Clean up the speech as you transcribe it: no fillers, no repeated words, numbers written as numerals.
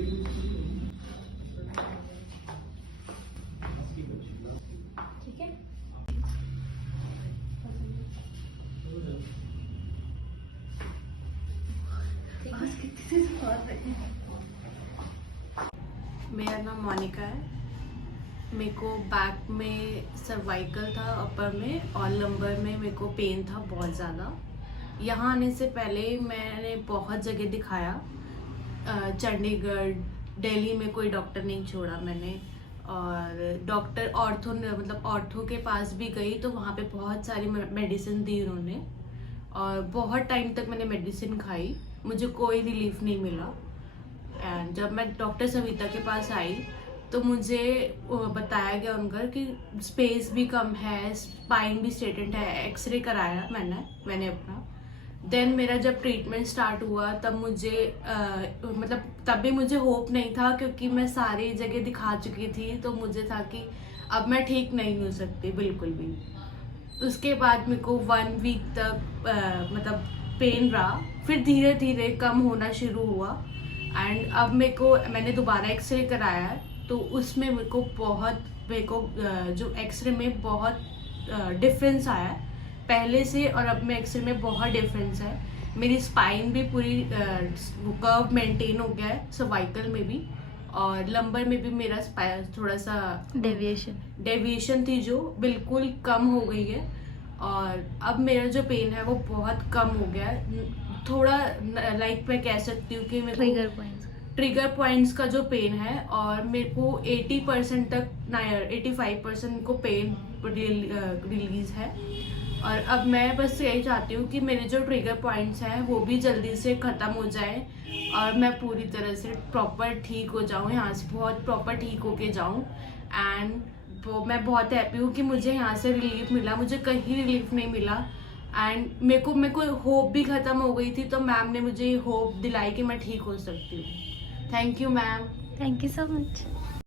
ठीक है। मेरा नाम मोनिका है। मेरे को बैक में सर्वाइकल था, अपर में और लंबर में मेरे को पेन था बहुत ज़्यादा। यहाँ आने से पहले मैंने बहुत जगह दिखाया, चंडीगढ़, दिल्ली में कोई डॉक्टर नहीं छोड़ा मैंने। और डॉक्टर ऑर्थो मतलब ऑर्थो के पास भी गई तो वहाँ पे बहुत सारी मेडिसिन दी उन्होंने और बहुत टाइम तक मैंने मेडिसिन खाई, मुझे कोई रिलीफ नहीं मिला। एंड जब मैं डॉक्टर सविता के पास आई तो मुझे बताया गया उनका कि स्पेस भी कम है, स्पाइन भी स्ट्रेटेंड है। एक्सरे कराया मैंने अपना। देन मेरा जब ट्रीटमेंट स्टार्ट हुआ तब मुझे मतलब तब भी मुझे होप नहीं था, क्योंकि मैं सारी जगह दिखा चुकी थी। तो मुझे था कि अब मैं ठीक नहीं हो सकती बिल्कुल भी। उसके बाद मेरे को 1 वीक तक मतलब पेन रहा, फिर धीरे धीरे कम होना शुरू हुआ। एंड अब मैंने दोबारा एक्सरे कराया है तो उसमें मेरे को जो एक्सरे में बहुत डिफरेंस आया है पहले से, और अब में एक्सरे में बहुत डिफरेंस है। मेरी स्पाइन भी पूरी कर्व मेंटेन हो गया है, सर्वाइकल में भी और लंबर में भी मेरा स्पाइन थोड़ा सा डेविएशन थी जो बिल्कुल कम हो गई है। और अब मेरा जो पेन है वो बहुत कम हो गया है। थोड़ा लाइक मैं कह सकती हूँ कि मेरे को ट्रिगर पॉइंट्स का जो पेन है, और मेरे को 80% तक 85% को पेन रिलीज है। और अब मैं बस यही चाहती हूँ कि मेरे जो ट्रिगर पॉइंट्स हैं वो भी जल्दी से ख़त्म हो जाए और मैं पूरी तरह से प्रॉपर ठीक हो जाऊँ, यहाँ से बहुत प्रॉपर ठीक होके जाऊँ। एंड मैं बहुत हैप्पी हूँ कि मुझे यहाँ से रिलीफ मिला, मुझे कहीं रिलीफ नहीं मिला। एंड मेरे को होप भी ख़त्म हो गई थी, तो मैम ने मुझे होप दिलाई कि मैं ठीक हो सकती हूँ। Thank you ma'am. Thank you so much.